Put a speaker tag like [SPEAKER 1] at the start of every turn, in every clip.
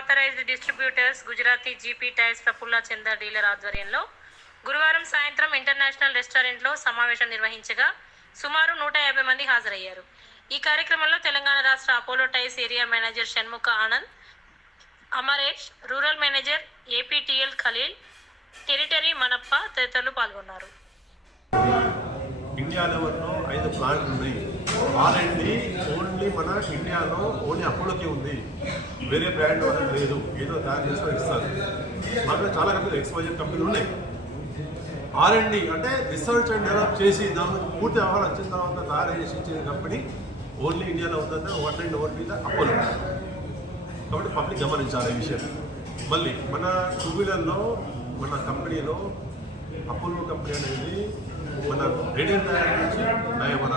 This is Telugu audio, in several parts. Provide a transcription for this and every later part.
[SPEAKER 1] Authorized distributors Gujarati GP tyres Praphulla Chander dealer ఆధ్వర్యంలో గురువారం సాయంత్రం ఇంటర్నేషనల్ రెస్టారెంట్లో సమావేశం నిర్వహించగా సుమారు నూట యాభై మంది హాజరయ్యారు. ఈ కార్యక్రమంలో తెలంగాణ రాష్ట్ర Apollo tyres area manager Shanmukha Anand Amaresh rural manager APTL Khaleel territory Manappa తదితరులు పాల్గొన్నారు.
[SPEAKER 2] ఇండియాలో ఐదు ప్లాంట్లు ఉన్నాయి. ఆల్రెడీ ఓన్లీ మన ఇండియాలో ఓన్లీ అపోలోకి ఉంది. వేరే బ్రాండ్ వాళ్ళకి లేదు. ఏదో తయారు చేసుకొని ఇస్తారు. మనలో చాలా కంపెనీలు ఎక్స్పోజర్ కంపెనీలు ఉన్నాయి. ఆర్ఎండి అంటే రీసెర్చ్ అండ్ డెవలప్ చేసి దాని పూర్తి వ్యవహారం వచ్చిన తర్వాత తయారు చేసి ఇచ్చే కంపెనీ ఓన్లీ ఇండియాలో ఉందంటే వన్ అండ్ ఓన్లీ మీద అపోలో కాబట్టి పబ్లిక్ గమనించాలి ఈ విషయం. మళ్ళీ మన టూ వీలర్లో మన కంపెనీలో అపోలో కంపెనీ అనేది మన రిటైర్ తయారు నుంచి మన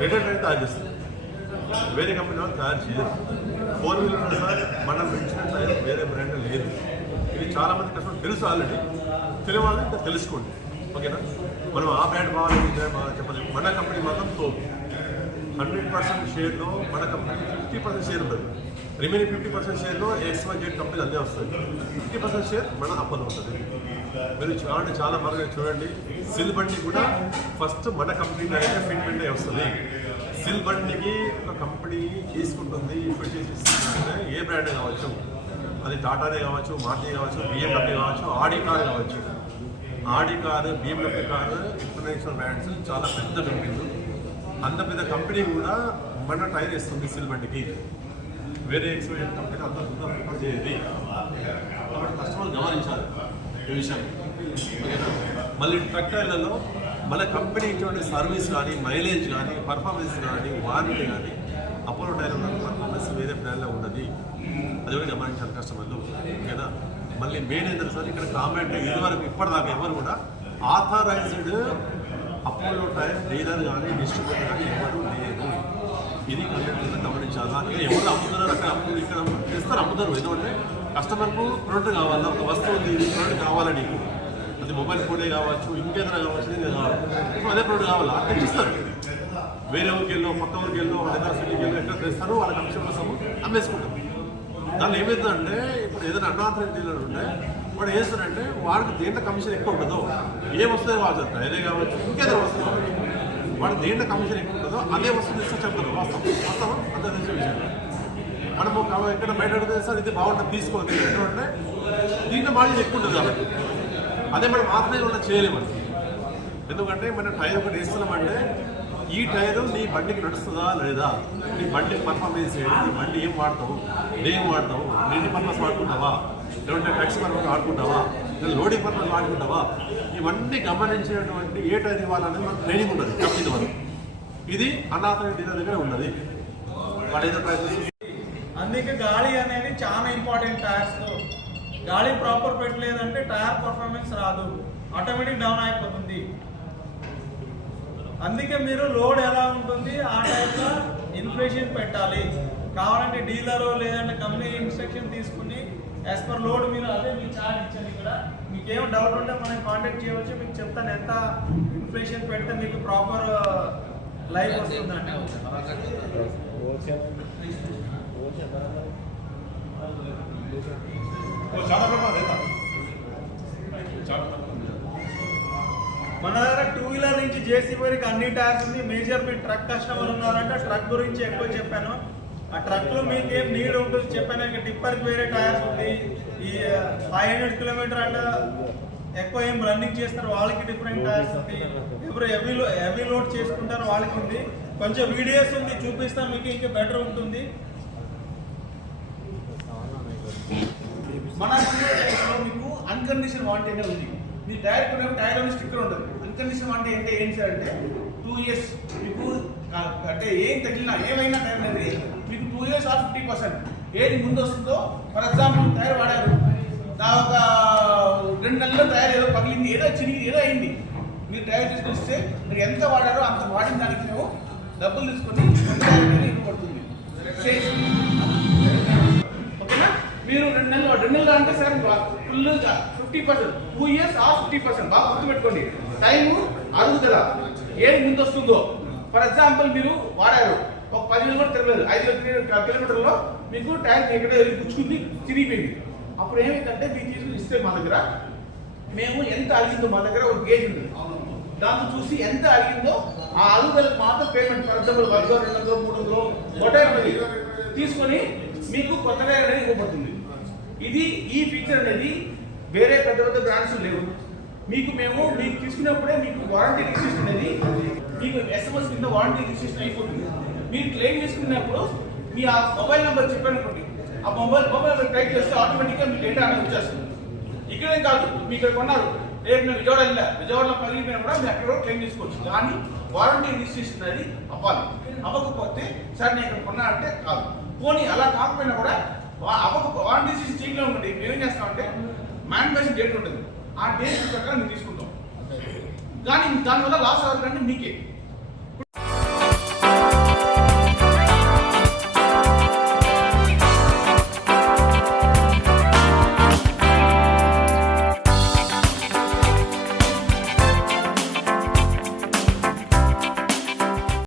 [SPEAKER 2] రిటైర్ అయితే తయారు చేస్తుంది వేరే కంపెనీ వాళ్ళు తయారు చేయరు. ఫోర్ వీలర్ మనం ఇచ్చిన వేరే బ్రాండ్ లేదు. ఇది చాలామంది కష్టం తెలుసు ఆల్రెడీ. తెలియని ఇంకా తెలుసుకోండి. ఓకేనా? మనం ఆ బ్రాండ్ బాగాలి ఈ బ్రాండ్ బాగా మన కంపెనీ మాత్రం తోపు హండ్రెడ్ పర్సెంట్ షేర్లో మన కంపెనీ ఫిఫ్టీ పర్సెంట్ షేర్ ఉంటుంది. రిమైనింగ్ ఫిఫ్టీ పర్సెంట్ షేర్లో ఎక్స్వై వన్ జెడ్ కంపెనీలు అన్నీ వస్తాయి. ఫిఫ్టీ పర్సెంట్ షేర్ మన అప్పలో ఉంటుంది. మీరు చూడండి చాలా బాగా చూడండి. సిల్ బండి కూడా ఫస్ట్ మన కంపెనీ అయితే ఫిట్మెంట్ వస్తుంది. సిల్ బండికి ఒక కంపెనీ తీసుకుంటుంది ఫిట్ చేసి ఏ బ్రాండ్ కావచ్చు? అది టాటానే కావచ్చు మారుతి కావచ్చు బిఎండబ్ల్యూ కావచ్చు ఆడి కార్ కావచ్చు. Audi car BMW car international brands చాలా పెద్ద కంపెనీలు అంత పెద్ద కంపెనీ కూడా మన టైర్ ఇస్తుంది సిల్ బండికి వేరే ఎక్స్పీరియన్స్ కంపెనీ అంతా పెద్ద ప్రిఫర్ చేయదు కాబట్టి కస్టమర్ గమనించాలి ఈ విషయం మళ్ళీ ట్రక్టర్లలో మన కంపెనీ ఇటువంటి సర్వీస్ కానీ మైలేజ్ కానీ పర్ఫార్మెన్స్ కానీ వారంటీ కానీ అపోలో టైర్లో పర్ఫార్మెన్స్ వేరే బ్రాండ్లో ఉండదు. అది కూడా గమనించాలి కస్టమర్లు ఓకేనా? మళ్ళీ మెయిన్ ఏంటంటే సార్ ఇక్కడ కామెంట్ ఇదివరకు ఇప్పటిదాకా ఎవరు కూడా ఆథరైజ్డ్ అపోలో టైర్ డీలర్ కానీ డిస్ట్రిబ్యూటర్ కానీ ఎవరు లేదు ఇది కంటెంట్ గమనించాలా? ఇక ఎవరు అమ్ముతున్నారు అక్కడ అమ్ము ఇక్కడ తెస్తారు అమ్ముతారు. ఎందుకంటే కస్టమర్కు ప్రోడక్ట్ కావాలా? ఒక వస్తువు ప్రొడక్ట్ ఇది ప్రోడక్ట్ కావాలా నీకు? అది మొబైల్ ఫోనే కావచ్చు ఇంకేదైనా కావచ్చు ఇది కావాలి ఇప్పుడు అదే ప్రోడక్ట్ కావాలా? అక్కడ ఇస్తారు. వేరే ఊరికి వెళ్ళో పక్క ఊరికి వెళ్ళో హైదరాబాద్ సిటీకి వెళ్ళో ఎక్కడ తెస్తారు? వాళ్ళ కమిషన్ కోసం అమ్మేసుకుంటారు. దానిలో ఏమైందంటే ఇప్పుడు ఏదైనా అన్నాథరైజ్ డీలర్ ఉంటే వాడు వేస్తారంటే వాడికి దేంట్లో కమిషన్ ఎక్కువ ఉండదు ఏ వస్తువు కావచ్చు అదే కావచ్చు ఇంకేదో వస్తుంది కావచ్చు వాడు దేంట్లో కమిషన్ ఎక్కువ ఉంటుందో అదే వస్తువు తీసుకొని చెప్తారు వాస్తవం వాస్తవం అంత తెలిసే విషయం మనము ఎక్కడ బయట సార్ ఇది బాగుంటుంది తీసుకోవాలి అంటే దీంట్లో మార్జిన్ ఎక్కువ ఉంటుంది కాబట్టి. అదే మనం ఆత్మీయ చేయలేము ఎందుకంటే మనం టైర్ ఒకటి వేస్తున్నామంటే ఈ టైర్ నీ బండికి నడుస్తుందా లేదా? నీ బండి పర్ఫార్మెన్స్ ఏంటి? నీ బండి ఏం వాడతావు? ఏం వాడతావు? నీటి పర్పస్ వాడుకుంటావా? లేదంటే ట్యాక్సీ పర్పస్ వాడుకుంటావా? లేదా లోడింగ్ పర్పస్ వాడుకుంటావా? ఇవన్నీ గమనించినటువంటి ఏ టైర్ ఇవ్వాలనేది మనకు ట్రైనింగ్ ఉండదు కంపెనీ వరకు ఇది అనాథమైన దీని దగ్గర ఉన్నది. వాడు ఏదో
[SPEAKER 3] అందుకే గాలి అనేది చాలా ఇంపార్టెంట్ టైర్స్లో. గాలి ప్రాపర్ పెట్టలేదంటే టైర్ పర్ఫార్మెన్స్ రాదు. ఆటోమేటిక్ డౌన్ అయిపోతుంది. అందుకే మీరు లోడ్ ఎలా ఉంటుంది? ఆ టైప్లో ఇన్ఫ్లేషన్ పెట్టాలి. కావాలంటే డీలర్ లేదంటే కంపెనీ ఇన్స్ట్రక్షన్ తీసుకుని యాజ్ పర్ లోడ్ మీరు అదే మీ చార్జ్ ఇచ్చాను ఇక్కడ. మీకు ఏం డౌట్ ఉంటే మనం కాంటాక్ట్ చేయవచ్చు. మీకు చెప్తాను ఎంత ఇన్ఫ్లేషన్ పెడితే మీకు ప్రాపర్ లైఫ్ వస్తుందంటే మన దగ్గర టూ జేసీబీకి అన్ని టైర్స్ ఉంది. మేజర్ మీ ట్రక్ కస్టమర్ ఉన్నారంటే ట్రక్ గురించి ఎక్కువ చెప్పాను. ఆ ట్రక్లో మీకు ఏం నీడ్ ఉంటుంది చెప్పాను. ఇంకా టిప్పర్కి వేరే టైర్స్ ఉంది. ఈ ఫైవ్ హండ్రెడ్ కిలోమీటర్ అంటే ఎక్కువ ఏం రన్నింగ్ చేస్తారు. వాళ్ళకి డిఫరెంట్ టైర్స్ ఉంది. ఎవరు హెవీ లో హెవీ లోడ్ చేసుకుంటారు వాళ్ళకి ఉంది. కొంచెం వీడియోస్ ఉంది. చూపిస్తాను మీకు. ఇంకా బెటర్ ఉంటుంది. మన మీకు అన్కండిషన్ వారంటీ ఉంది. మీ టైర్ కొనే టైర్ అని స్టిక్కర్ ఉంటుంది. అన్కండిషన్ అంటే అంటే ఏంటి సార్ అంటే టూ ఇయర్స్ మీకు అంటే ఏం తగిలినా ఏమైనా టైం అనేది మీకు two years or fifty percent ఏది ముందు వస్తుందో ఫర్ ఎగ్జాంపుల్ టైర్ వాడారు. నా ఒక రెండు నెలల్లో టైర్ ఏదో పగిలింది ఏదో చిరిగి ఏదో అయింది. మీరు టైర్ తీసుకొస్తే మీరు ఎంత వాడారో అంత వాడిన దానికి మేము డబ్బులు తీసుకొని ఇవ్వబడుతుంది ఓకేనా? మీరు రెండు నెలలు రెండు నెలలు అంటే సార్ ఫుల్గా ఫిఫ్టీ పర్సెంట్ టూ ఇయర్స్ ఆ ఫిఫ్టీ పర్సెంట్ బాగా గుర్తుపెట్టుకోండి. టైము అరుగుదల ఏది ముందు వస్తుందో ఫర్ ఎగ్జాంపుల్ మీరు వాడారు. ఒక పది కిలోమీటర్ తిరగలేదు. ఐదు కిలో- కిలోమీటర్లో మీకు ట్యాంక్ ఎక్కడ వెళ్ళి గుచ్చుకుంది తిరిగిపోయింది. అప్పుడు ఏమైందంటే మీరు తీసుకుని ఇస్తే మా దగ్గర మేము ఎంత అడిగిందో మా దగ్గర ఒక గేజ్ ఉంది. దాంతో చూసి ఎంత అడిగిందో ఆ అడుగుదలకు మాత్రం పేమెంట్ ఫర్ ఎగ్జాంపుల్ వందో రెండు వందలు మూడు వందలు ఒకటే తీసుకొని మీకు కొత్తగా అనేది ఇవ్వబడుతుంది. ఇది ఈ ఫీచర్ అనేది వేరే పెద్ద పెద్ద బ్రాండ్స్ లేవు. మీకు మేము మీకు తీసుకున్నప్పుడే మీకు వారంటీ రిజిస్ట్రేషన్ అనేది మీకు ఎస్ఎంఎస్ కింద వారంటీ రిజిస్ట్రేషన్ అయిపోతుంది. మీరు క్లెయిమ్ చేసుకున్నప్పుడు మీ ఆ మొబైల్ నెంబర్ చెప్పారనుకోండి ఆ మొబైల్ మొబైల్ నెంబర్ టైప్ చేస్తే ఆటోమేటిక్గా మీ డేటా అనేది వచ్చేస్తుంది. ఇక్కడే కాదు మీ ఇక్కడ కొన్నారు. రేపు నేను విజయవాడ వెళ్ళా. విజయవాడలో పగిలిపోయినా కూడా మీరు అక్కడ క్లెయిమ్ చేసుకోవచ్చు. కానీ వారంటీ రిజిస్ట్రేషన్ అనేది అవ్వాలి. అవ్వకపోతే సార్ నేను ఇక్కడ కొన్నా అంటే కాదు. పోనీ అలా కాకపోయినా కూడా అవ్వక వారంటీ రిజిస్ట్రేషన్ చేయలేము మేము ఏం చేస్తామంటే మ్యానుఫ్యాక్చర్ డేట్ ఉంటుంది. ఆ డేట్ ప్రకారం మేము తీసుకుంటాం. కానీ దానివల్ల లాస్ అవ్వాలంటే మీకే.